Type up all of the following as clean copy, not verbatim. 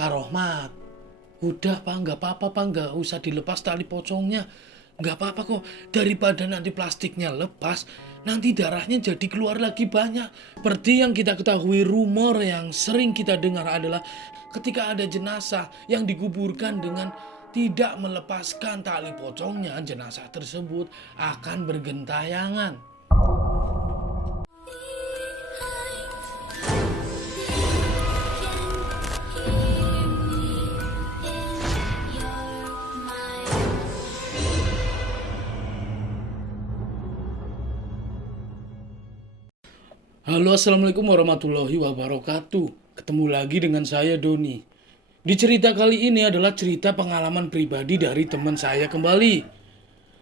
Pak Rohmat, udah Pak, nggak apa-apa Pak, nggak usah dilepas tali pocongnya. Nggak apa-apa kok, daripada nanti plastiknya lepas, nanti darahnya jadi keluar lagi banyak. Seperti yang kita ketahui, rumor yang sering kita dengar adalah ketika ada jenazah yang dikuburkan dengan tidak melepaskan tali pocongnya, jenazah tersebut akan bergentayangan. Halo, assalamualaikum warahmatullahi wabarakatuh. Ketemu lagi dengan saya, Doni. Di cerita kali ini adalah cerita pengalaman pribadi dari teman saya kembali.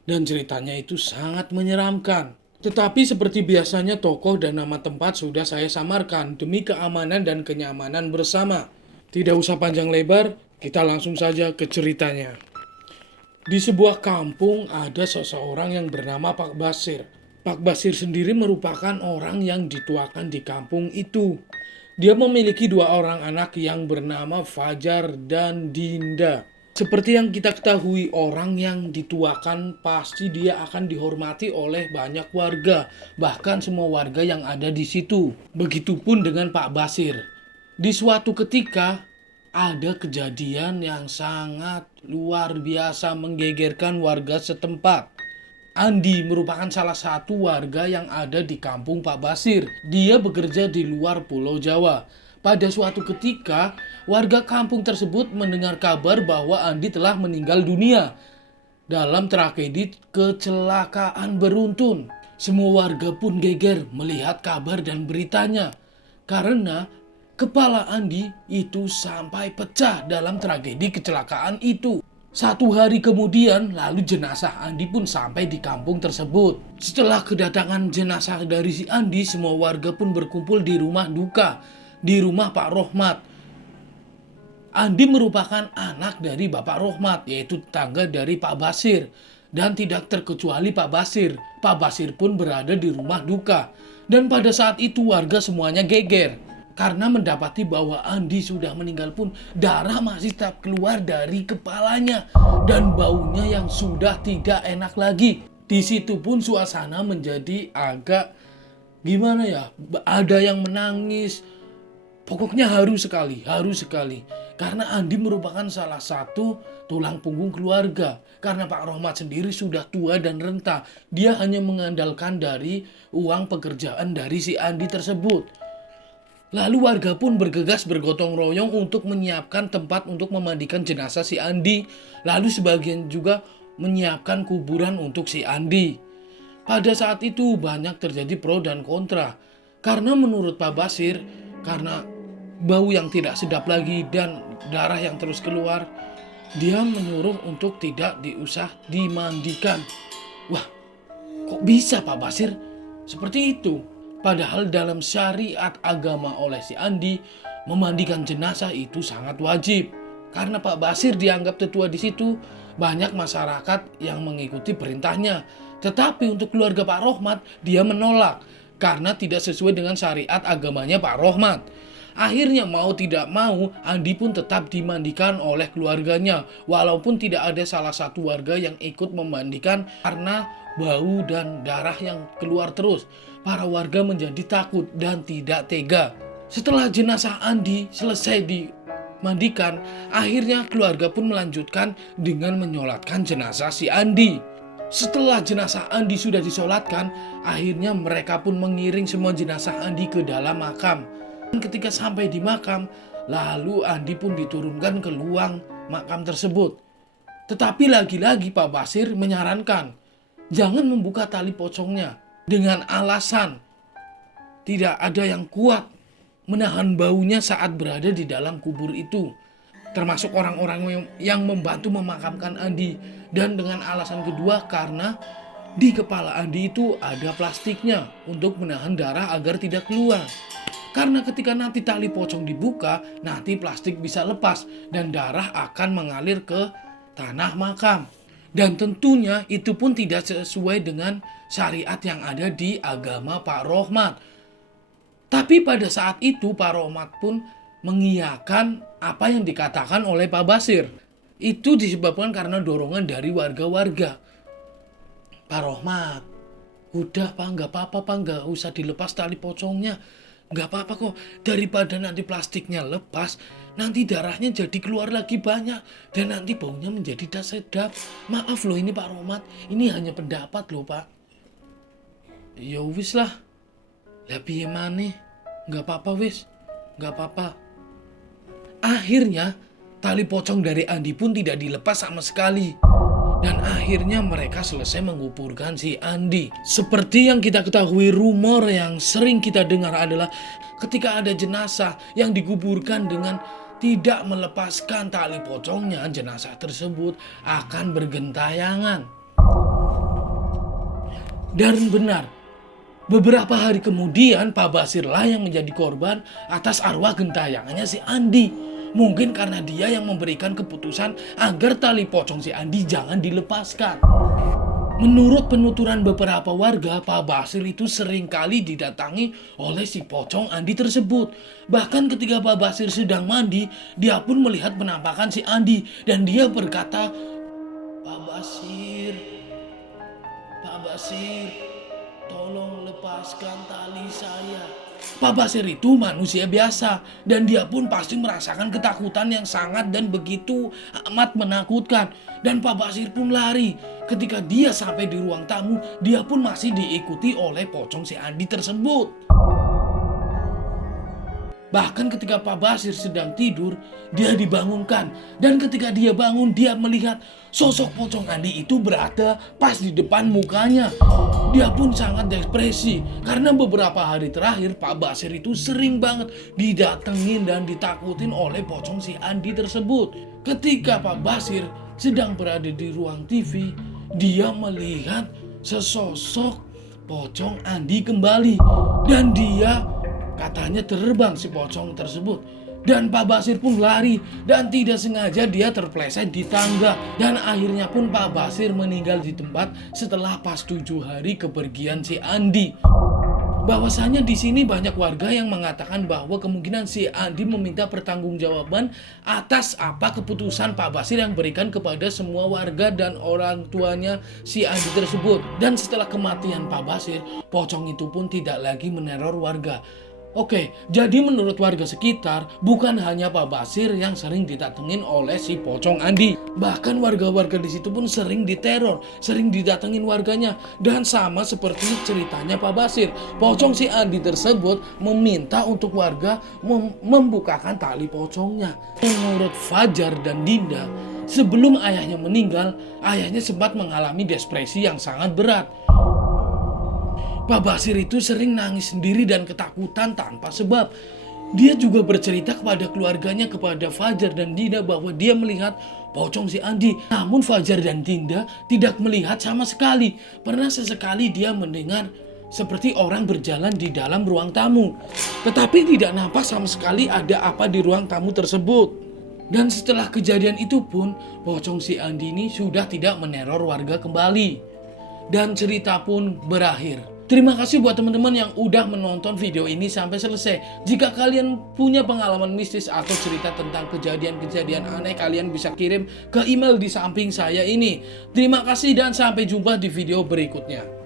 Dan ceritanya itu sangat menyeramkan. Tetapi seperti biasanya tokoh dan nama tempat sudah saya samarkan demi keamanan dan kenyamanan bersama. Tidak usah panjang lebar, kita langsung saja ke ceritanya. Di sebuah kampung ada seseorang yang bernama Pak Basir. Pak Basir sendiri merupakan orang yang dituakan di kampung itu. Dia memiliki dua orang anak yang bernama Fajar dan Dinda. Seperti yang kita ketahui, orang yang dituakan pasti dia akan dihormati oleh banyak warga, bahkan semua warga yang ada di situ. Begitupun dengan Pak Basir. Di suatu ketika, ada kejadian yang sangat luar biasa menggegerkan warga setempat. Andi merupakan salah satu warga yang ada di kampung Pak Basir. Dia bekerja di luar Pulau Jawa. Pada suatu ketika, warga kampung tersebut mendengar kabar bahwa Andi telah meninggal dunia dalam tragedi kecelakaan beruntun. Semua warga pun geger melihat kabar dan beritanya, karena kepala Andi itu sampai pecah dalam tragedi kecelakaan itu. 1 hari kemudian, lalu jenazah Andi pun sampai di kampung tersebut. Setelah kedatangan jenazah dari si Andi, semua warga pun berkumpul di rumah duka, di rumah Pak Rohmat. Andi merupakan anak dari Bapak Rohmat, yaitu tetangga dari Pak Basir. Dan tidak terkecuali Pak Basir. Pak Basir pun berada di rumah duka. Dan pada saat itu warga semuanya geger. Karena mendapati bahwa Andi sudah meninggal pun darah masih tetap keluar dari kepalanya. Dan baunya yang sudah tidak enak lagi. Di situ pun suasana menjadi agak gimana ya, ada yang menangis. Pokoknya haru sekali. Karena Andi merupakan salah satu tulang punggung keluarga. Karena Pak Rohmat sendiri sudah tua dan renta. Dia hanya mengandalkan dari uang pekerjaan dari si Andi tersebut. Lalu warga pun bergegas bergotong royong untuk menyiapkan tempat untuk memandikan jenazah si Andi. Lalu sebagian juga menyiapkan kuburan untuk si Andi. Pada saat itu banyak terjadi pro dan kontra. Karena menurut Pak Basir, karena bau yang tidak sedap lagi dan darah yang terus keluar, dia menyuruh untuk tidak diusah dimandikan. Wah, kok bisa Pak Basir seperti itu? Padahal dalam syariat agama oleh si Andi, memandikan jenazah itu sangat wajib. Karena Pak Basir dianggap tetua di situ, banyak masyarakat yang mengikuti perintahnya. Tetapi untuk keluarga Pak Rohmat, dia menolak karena tidak sesuai dengan syariat agamanya Pak Rohmat. Akhirnya mau tidak mau, Andi pun tetap dimandikan oleh keluarganya. Walaupun tidak ada salah satu warga yang ikut memandikan karena bau dan darah yang keluar terus. Para warga menjadi takut dan tidak tega. Setelah jenazah Andi selesai dimandikan, akhirnya keluarga pun melanjutkan dengan menyolatkan jenazah si Andi. Setelah jenazah Andi sudah disolatkan, akhirnya mereka pun mengiring semua jenazah Andi ke dalam makam. Dan ketika sampai di makam, lalu Andi pun diturunkan ke luang makam tersebut. Tetapi lagi-lagi Pak Basir menyarankan, jangan membuka tali pocongnya dengan alasan tidak ada yang kuat menahan baunya saat berada di dalam kubur itu. Termasuk orang-orang yang membantu memakamkan Andi. Dan dengan alasan kedua karena di kepala Andi itu ada plastiknya untuk menahan darah agar tidak keluar. Karena ketika nanti tali pocong dibuka, nanti plastik bisa lepas dan darah akan mengalir ke tanah makam. Dan tentunya itu pun tidak sesuai dengan syariat yang ada di agama Pak Rohmat. Tapi pada saat itu Pak Rohmat pun mengiyakan apa yang dikatakan oleh Pak Basir. Itu disebabkan karena dorongan dari warga-warga. Pak Rohmat, udah Pak, nggak apa-apa Pak, nggak usah dilepas tali pocongnya. Nggak apa-apa kok, daripada nanti plastiknya lepas, nanti darahnya jadi keluar lagi banyak, dan nanti baunya menjadi tak sedap. Maaf loh ini Pak Rohmat, ini hanya pendapat loh Pak. Ya wis lah, lah piye maneh, nggak apa-apa wis, nggak apa-apa. Akhirnya, tali pocong dari Andi pun tidak dilepas sama sekali. Dan akhirnya mereka selesai menguburkan si Andi. Seperti yang kita ketahui, rumor yang sering kita dengar adalah ketika ada jenazah yang dikuburkan dengan tidak melepaskan tali pocongnya, jenazah tersebut akan bergentayangan. Dan benar, beberapa hari kemudian Pak Basirlah yang menjadi korban atas arwah gentayangannya si Andi. Mungkin karena dia yang memberikan keputusan agar tali pocong si Andi jangan dilepaskan. Menurut penuturan beberapa warga, Pak Basir itu seringkali didatangi oleh si pocong Andi tersebut. Bahkan ketika Pak Basir sedang mandi, dia pun melihat penampakan si Andi. Dan dia berkata, Pak Basir, tolong lepaskan tali saya. Pak Basir itu manusia biasa dan dia pun pasti merasakan ketakutan yang sangat dan begitu amat menakutkan. Dan Pak Basir pun lari. Ketika dia sampai di ruang tamu, dia pun masih diikuti oleh pocong si Andi tersebut. Bahkan ketika Pak Basir sedang tidur, dia dibangunkan. Dan ketika dia bangun, dia melihat sosok pocong Andi itu berada pas di depan mukanya. Dia pun sangat depresi karena beberapa hari terakhir Pak Basir itu sering banget didatengin dan ditakutin oleh pocong si Andi tersebut. Ketika Pak Basir sedang berada di ruang TV, dia melihat sesosok pocong Andi kembali. Dan dia katanya terbang si pocong tersebut. Dan Pak Basir pun lari dan tidak sengaja dia terpleset di tangga. Dan akhirnya pun Pak Basir meninggal di tempat setelah pas 7 hari kepergian si Andi. Bahwasanya di sini banyak warga yang mengatakan bahwa kemungkinan si Andi meminta pertanggungjawaban atas apa keputusan Pak Basir yang berikan kepada semua warga dan orang tuanya si Andi tersebut. Dan setelah kematian Pak Basir, pocong itu pun tidak lagi meneror warga. Oke, jadi menurut warga sekitar, bukan hanya Pak Basir yang sering didatengin oleh si pocong Andi. Bahkan warga-warga di situ pun sering diteror, sering didatengin warganya. Dan sama seperti ceritanya Pak Basir, pocong si Andi tersebut meminta untuk warga membukakan tali pocongnya. Menurut Fajar dan Dinda, sebelum ayahnya meninggal, ayahnya sempat mengalami depresi yang sangat berat. Pak Basir itu sering nangis sendiri dan ketakutan tanpa sebab. Dia juga bercerita kepada keluarganya, kepada Fajar dan Dinda bahwa dia melihat pocong si Andi. Namun Fajar dan Dinda tidak melihat sama sekali. Pernah sesekali dia mendengar seperti orang berjalan di dalam ruang tamu. Tetapi tidak nampak sama sekali ada apa di ruang tamu tersebut. Dan setelah kejadian itu pun, pocong si Andi ini sudah tidak meneror warga kembali. Dan cerita pun berakhir. Terima kasih buat teman-teman yang udah menonton video ini sampai selesai. Jika kalian punya pengalaman mistis atau cerita tentang kejadian-kejadian aneh, kalian bisa kirim ke email di samping saya ini. Terima kasih dan sampai jumpa di video berikutnya.